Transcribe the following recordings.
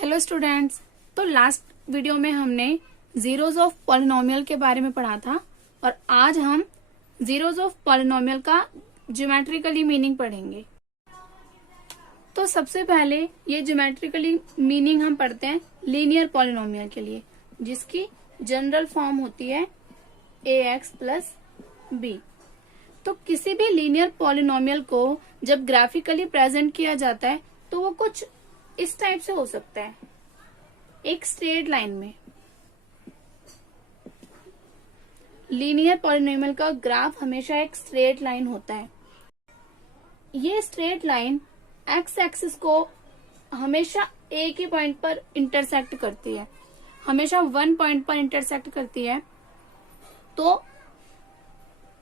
Hello students. तो last video में हमने जीरोज ऑफ पॉलिनोमियल के बारे में पढ़ा था और आज हम जीरोज ऑफ पॉलिनोमियल का ज्योमेट्रिकली मीनिंग पढ़ेंगे। तो सबसे पहले ये ज्योमेट्रिकली मीनिंग हम पढ़ते हैं लीनियर पॉलिनोमियल के लिए, जिसकी जनरल फॉर्म होती है ax प्लस बी। तो किसी भी लीनियर पॉलिनोमियल को जब ग्राफिकली प्रेजेंट किया जाता है तो वो कुछ इस टाइप से हो सकता है, एक स्ट्रेट लाइन में। लीनियर पॉलिनोमियल का ग्राफ हमेशा एक स्ट्रेट लाइन होता है। ये स्ट्रेट लाइन एक्स एक्सिस को हमेशा एक ही पॉइंट पर इंटरसेक्ट करती है, हमेशा वन पॉइंट पर इंटरसेक्ट करती है। तो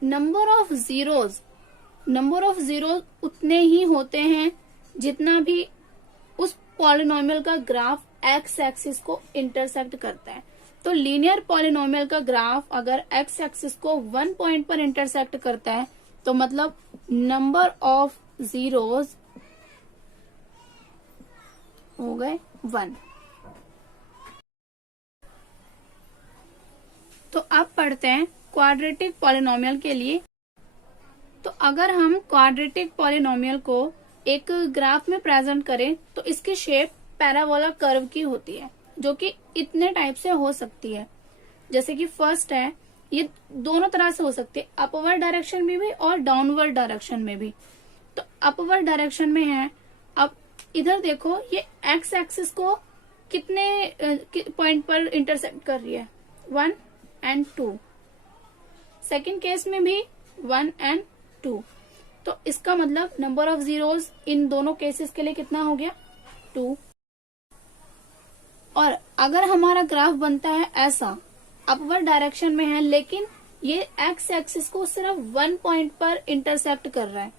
नंबर ऑफ जीरोज उतने ही होते हैं जितना भी उस पॉलिनोमियल का ग्राफ एक्स एक्सिस को इंटरसेक्ट करता है। तो लीनियर पॉलिनोमियल का ग्राफ अगर एक्स एक्सिस को वन पॉइंट पर इंटरसेक्ट करता है तो मतलब नंबर ऑफ जीरोज हो गए 1। तो अब पढ़ते हैं क्वाड्रेटिक पॉलिनोमियल के लिए। तो अगर हम क्वाड्रेटिक पॉलिनोमियल को एक ग्राफ में प्रेजेंट करें तो इसकी शेप पैराबोला कर्व की होती है, जो कि इतने टाइप से हो सकती है। जैसे कि फर्स्ट है, ये दोनों तरह से हो सकती है, अपवर्ड डायरेक्शन में भी और डाउनवर्ड डायरेक्शन में भी। तो अपवर्ड डायरेक्शन में है, अब इधर देखो ये एक्स एक्सिस को कितने पॉइंट पर इंटरसेक्ट कर रही है, 1 and 2। सेकेंड केस में भी 1 and 2। तो इसका मतलब नंबर ऑफ जीरोज इन दोनों केसेस के लिए कितना हो गया, 2। और अगर हमारा ग्राफ बनता है ऐसा, अपवर्ड डायरेक्शन में है लेकिन ये एक्स एक्सिस को सिर्फ वन पॉइंट पर इंटरसेक्ट कर रहा है,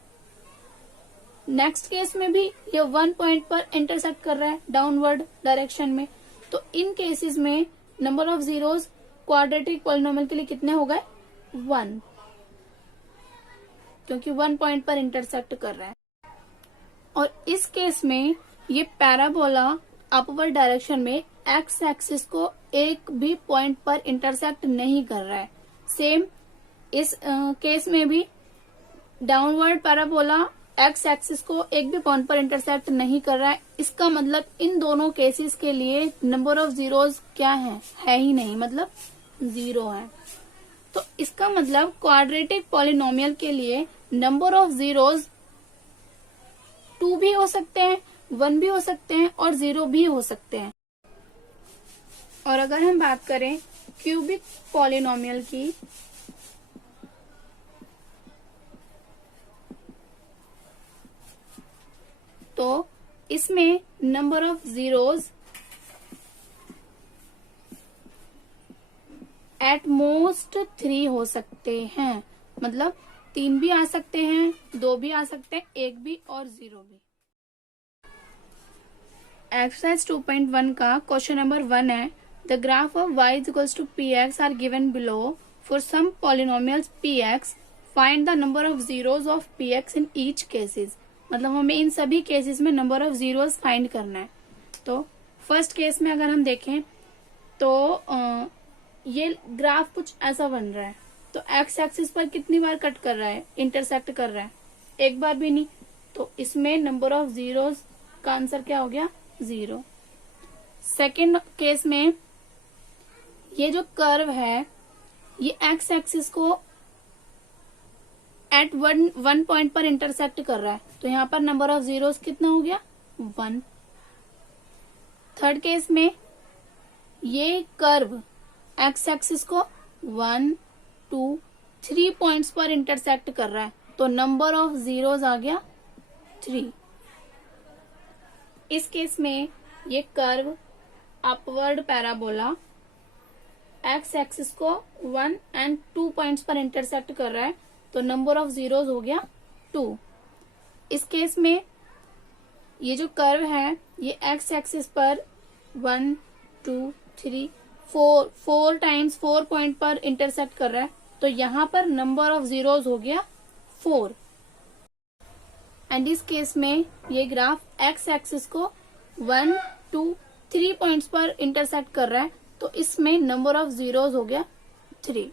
नेक्स्ट केस में भी ये वन पॉइंट पर इंटरसेक्ट कर रहा है डाउनवर्ड डायरेक्शन में, तो इन केसेस में number of zeros quadratic polynomial के लिए कितने हो गए, 1, क्योंकि वन पॉइंट पर इंटरसेक्ट कर रहा है। और इस केस में ये पैराबोला अपवर्ड डायरेक्शन में एक्स एक्सिस को एक भी पॉइंट पर इंटरसेक्ट नहीं कर रहा है। सेम इस केस में भी डाउनवर्ड पैराबोला एक्स एक्सिस को एक भी पॉइंट पर इंटरसेक्ट नहीं कर रहा है। इसका मतलब इन दोनों केसेस के लिए नंबर ऑफ जीरोज क्या है ही नहीं, मतलब 0 है। तो इसका मतलब क्वाड्रेटिक पॉलिनोमियल के लिए नंबर ऑफ जीरोज 2 भी हो सकते हैं, 1 भी हो सकते हैं और 0 भी हो सकते हैं। और अगर हम बात करें क्यूबिक पॉलिनोमियल की, तो इसमें number of zeros at most 3 हो सकते हैं, मतलब 3 भी आ सकते हैं, 2 भी आ सकते हैं, 1 भी और 0 भी। एक्सरसाइज 2.1 का क्वेश्चन नंबर 1 है, the graph of y equals to px are given below for some polynomials px, find the number of zeros of px in each cases. मतलब हमें इन सभी केसेस में नंबर ऑफ जीरोज फाइंड करना है। तो first case में अगर हम देखें तो ये ग्राफ कुछ ऐसा बन रहा है। तो एक्स एक्सिस पर कितनी बार कट कर रहा है, इंटरसेक्ट कर रहा है, एक बार भी नहीं। तो इसमें नंबर ऑफ जीरोज का आंसर क्या हो गया, 0। सेकेंड केस में ये जो कर्व है ये एक्स एक्सिस को एट वन पॉइंट पर इंटरसेक्ट कर रहा है, तो यहाँ पर नंबर ऑफ जीरोज कितना हो गया, 1। थर्ड केस में ये कर्व एक्स एक्सिस को 1, 2, 3 पॉइंट्स पर इंटरसेक्ट कर रहा है, तो नंबर ऑफ जीरोज आ गया 3। इस केस में ये curve upward parabola x axis को 1 and 2 पॉइंट्स पर इंटरसेक्ट कर रहा है, तो नंबर ऑफ जीरोज हो गया 2। इस केस में ये जो कर्व है ये एक्स एक्सिस पर 1, 2, 3, 4 टाइम्स 4 पॉइंट पर इंटरसेक्ट कर रहा है, तो यहाँ पर नंबर ऑफ जीरोज हो गया 4। एंड इस केस में ये ग्राफ एक्स एक्सिस को 1, 2, 3 पॉइंट्स पर इंटरसेक्ट कर रहा है, तो इसमें नंबर ऑफ जीरोस हो गया 3।